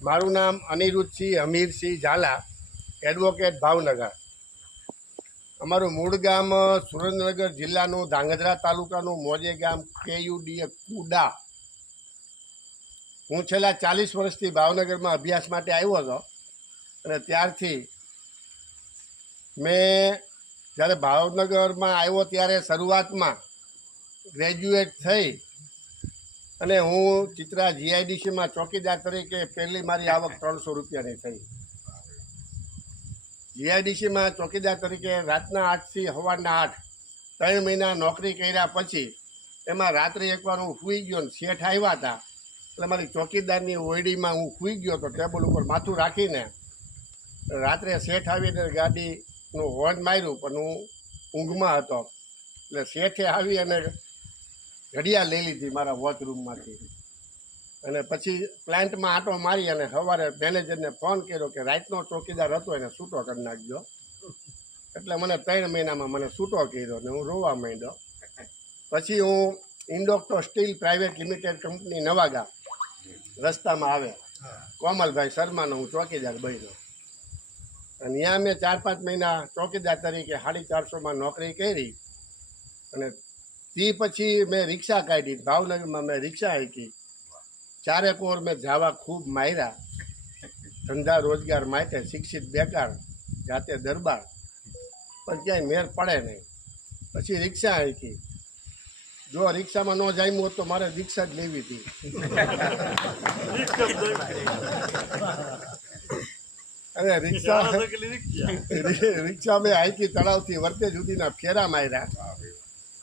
મારું નામ અનિરુદ્ધસિંહ હમીરસિંહ ઝાલા, એડવોકેટ, ભાવનગર। અમારું મૂળ ગામ સુરેન્દ્રનગર જિલ્લાનું ધાંગધ્રા તાલુકાનું મોજે ગામ, KUDA કુડા। હું છેલ્લા 40 વર્ષથી ભાવનગરમાં અભ્યાસ માટે આવ્યો હતો અને ત્યારથી મેં જ્યારે ભાવનગરમાં આવ્યો ત્યારે શરૂઆતમાં ગ્રેજ્યુએટ થઈ અને હું ચિત્રા GIDCમાં ચોકીદાર તરીકે પહેલી મારી આવક 300 રૂપિયાની થઈ। GIDCમાં ચોકીદાર તરીકે રાતના 8 થી સવારના 8, 3 મહિના નોકરી કર્યા પછી એમાં રાત્રે એકવાર હું સૂઈ ગયો ને શેઠ આવ્યા હતા એટલે મારી ચોકીદારની ઓયડીમાં હું સૂઈ ગયો તો ટેબલ ઉપર માથું રાખીને રાત્રે શેઠ આવીને ગાડીનું હોર્ન માર્યું પણ હું ઊંઘમાં હતો એટલે શેઠે આવી અને ઘડિયાળ લઈ લીધી મારા વોચ રૂમમાંથી અને પછી પ્લાન્ટમાં આંટો મારી અને સવારે મેનેજરને ફોન કર્યો કે રાતનો ચોકીદાર હતો એને છૂટો કરી નાખજો। એટલે મને 3 મહિનામાં મને છૂટો કર્યો ને હું રોવા માંડ્યો। પછી હું ઇન્ડોક્ટો steel private limited company Navagam રસ્તામાં આવે કોમલભાઈ શર્માનો હું ચોકીદાર બન્યો અને ત્યાં મેં 4-5 મહિના ચોકીદાર તરીકે 450માં નોકરી કરી અને તે પછી મેં રિક્ષા કાઢી। ભાવનગરમાં મેં રિક્ષા હાંકી, 4 કોર મેં જાવા ખૂબ માર્યા ધંધા રોજગાર માટે, શિક્ષિત બેકાર, જાતે દરબાર, પણ ક્યાંય મેર પડે નહીં। પછી રિક્ષા હાંકી, જો રિક્ષામાં ન જામ્યું હોત તો મારે રિક્ષા જ લેવી હતી। અને રિક્ષા મેં હાંકી તળાવથી વર્તે સુધીના ફેરા માર્યા।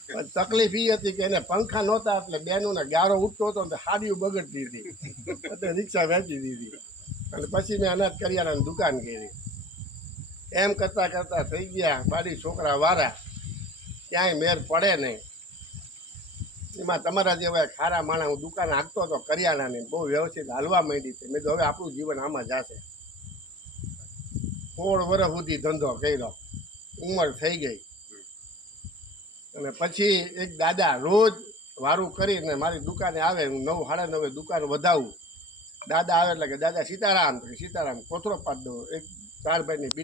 પણ તકલીફ એ હતી કે એને પંખા નહોતા એટલે બેનોને ગારો ઉઠતો હતો ને હાડીઓ બગડતી હતી એટલે રિક્ષા વેચી દીધી અને પછી મેં અનાજ કરિયાણાની દુકાન કરી। એમ કરતાં કરતાં થઈ ગયા બાળી છોકરા વારા, ક્યાંય મેર પડે નહીં। એમાં તમારા જેવા ખારા માણા હું દુકાન હાંકતો હતો કરિયાણાની, બહુ વ્યવસ્થિત હાલવા માંડી છે। મેં તો હવે આપણું જીવન આમાં જશે। 16 વર્ષ સુધી ધંધો કર્યો, ઉંમર થઈ ગઈ અને પછી એક દાદા રોજ વારું કરીને મારી દુકાને આવે, હું 9-9:30 દુકાન વધાવું। દાદા આવે એટલે કે દાદા સીતારામ, સીતારામ કોથળો પાડી દો, એક 4 ભાઈની